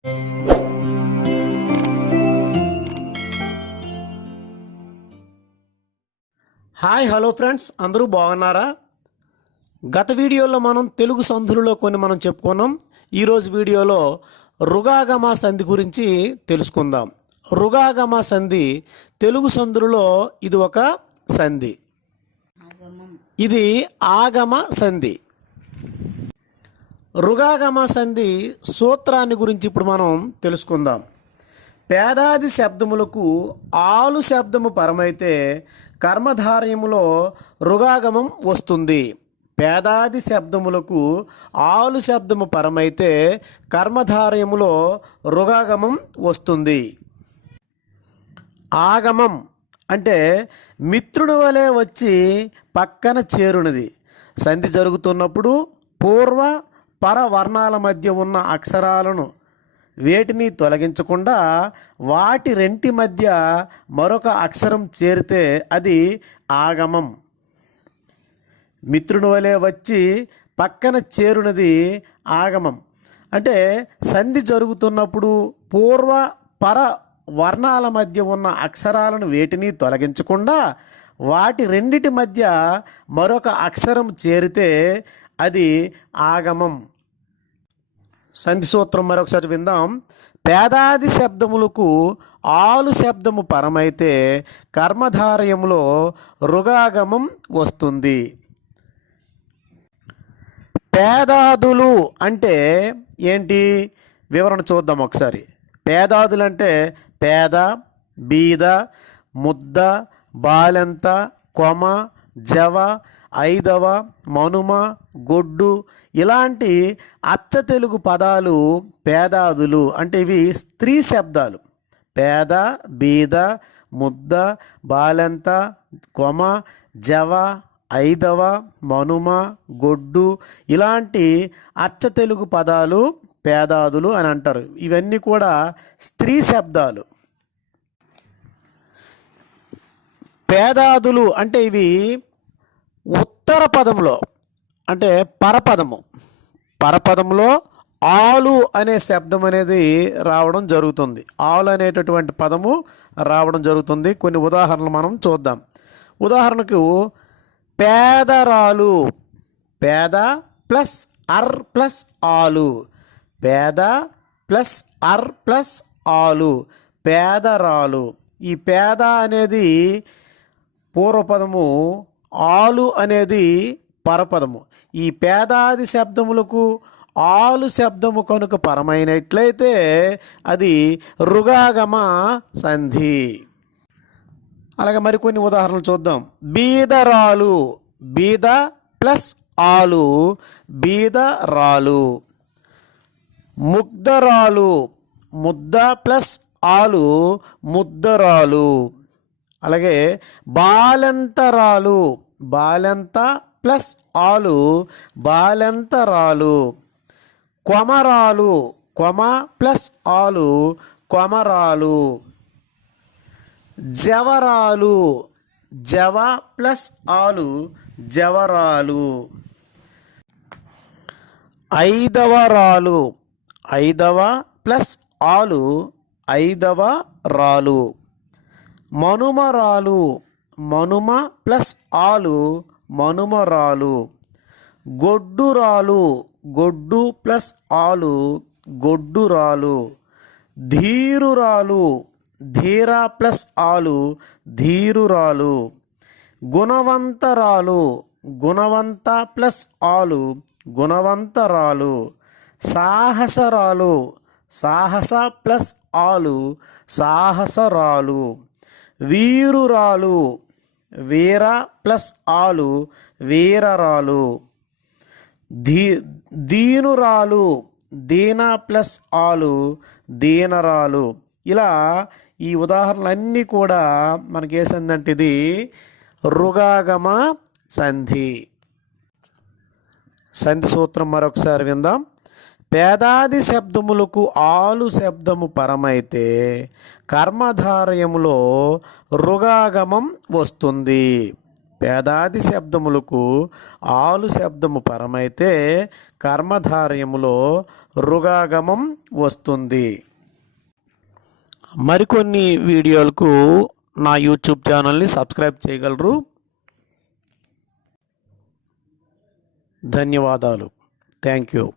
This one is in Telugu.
హాయ్ హలో ఫ్రెండ్స్, అందరూ బాగున్నారా? గత వీడియోలో మనం తెలుగు సంధులలో కొన్ని మనం చెప్పుకున్నాం. ఈరోజు వీడియోలో రుగాగమ సంధి గురించి తెలుసుకుందాం. రుగాగమ సంధి తెలుగు సంధులలో ఇది ఒక సంధి. ఇది ఆగమ సంధి. రుగాగమ సంధి సూత్రాన్ని గురించి ఇప్పుడు మనం తెలుసుకుందాం. పేదాది శబ్దములకు ఆలు శబ్దము పరమైతే కర్మధారయములో రుగాగమం వస్తుంది. పేదాది శబ్దములకు ఆలు శబ్దము పరమైతే కర్మధారయములో రుగాగమం వస్తుంది. ఆగమం అంటే మిత్రుడి వలె వచ్చి పక్కన చేరునిది. సంధి జరుగుతున్నప్పుడు పూర్వ పర వర్ణాల మధ్య ఉన్న అక్షరాలను వేటిని తొలగించకుండా వాటి రెంటి మధ్య మరొక అక్షరం చేరితే అది ఆగమం. మిత్రుని వలె వచ్చి పక్కన చేరునది ఆగమం. అంటే సంధి జరుగుతున్నప్పుడు పూర్వ పర వర్ణాల మధ్య ఉన్న అక్షరాలను వేటిని తొలగించకుండా వాటి రెండిటి మధ్య మరొక అక్షరం చేరితే అది ఆగమం. సంధి సూత్రం మరొకసారి విందాం. పేదాది శబ్దములకు ఆలు శబ్దము పరమైతే కర్మధారయములో రుగాగమం వస్తుంది. పేదాదులు అంటే ఏంటి వివరణ చూద్దాం ఒకసారి. పేదాదులు అంటే పేద, బీద, ముద్ద, బాలెంత, కొమ, జవ, ఐదవ, మనుమ, గొడ్డు ఇలాంటి అచ్చ తెలుగు పదాలు పేదాదులు. అంటే ఇవి స్త్రీ శబ్దాలు. పేద, బీద, ముద్ద, బాలెంత, కొమ, జవ, ఐదవ, మనుమ, గొడ్డు ఇలాంటి అచ్చ తెలుగు పదాలు పేదాదులు అని అంటారు. ఇవన్నీ కూడా స్త్రీ శబ్దాలు. పేదాదులు అంటే ఇవి ఉత్తర పదంలో అంటే పరపదంలో ఆలు అనే శబ్దం అనేది రావడం జరుగుతుంది. ఆలు అనేటటువంటి పదము రావడం జరుగుతుంది. కొన్ని ఉదాహరణలు మనం చూద్దాం. ఉదాహరణకు పేదరాలు, పేద ప్లస్ అర్ ప్లస్ ఆలు, పేద ప్లస్ అర్ ప్లస్ ఆలు, పేదరాలు. ఈ పేద అనేది పూర్వపదము, ఆలు అనేది పరపదము. ఈ పేదాది శబ్దములకు ఆలు శబ్దము కనుక పరమైనట్లయితే అది రుగాగమ సంధి. అలాగే మరికొన్ని ఉదాహరణలు చూద్దాం. బీదరాలు, బీద ప్లస్ ఆలు, బీదరాలు. ముగ్ధరాలు, ముద్ద ప్లస్ ఆలు, ముద్దరాలు. అలాగే బాలెంతరాలు, బాలెంత ప్లస్ ఆలు, బాలెంతరాలు. కొమరాలు, కొమ ప్లస్ ఆలు, కొమరాలు. జవరాలు, జవ ప్లస్ ఆలు, జవరాలు. ఐదవరాలు, ఐదవ ప్లస్ ఆలు, ఐదవ రాలు. మనుమరాలు, మనుమ ప్లస్ ఆలు, మనుమరాలు. గొడ్డురాలు, గొడ్డు ప్లస్ ఆలు, గొడ్డురాలు. ధీరురాలు, ధీర ప్లస్ ఆలు, ధీరురాలు. గుణవంతరాలు, గుణవంత ప్లస్ ఆలు, గుణవంతరాలు. సాహసరాలు, సాహస ప్లస్ ఆలు, సాహసరాలు. వీరురాలు, వీర ప్లస్ ఆలు, వీరరాలు. దీనురాలు, దీన ప్లస్ ఆలు, దీనరాలు. ఇలా ఈ ఉదాహరణలన్నీ కూడా మనకి ఏ సంధి అంటే ఇది రుగాగమ సంధి. సంధి సూత్రం మరొకసారి విందాం. పేదాది శబ్దములకు ఆలు శబ్దము పరమైతే కర్మధారయములో రుగాగమం వస్తుంది. పేదాది శబ్దములకు ఆలు శబ్దము పరమైతే కర్మధారయములో రుగాగమం వస్తుంది. మరికొన్ని వీడియోలకు నా యూట్యూబ్ ఛానల్ని సబ్స్క్రైబ్ చేయగలరు. ధన్యవాదాలు. Thank you.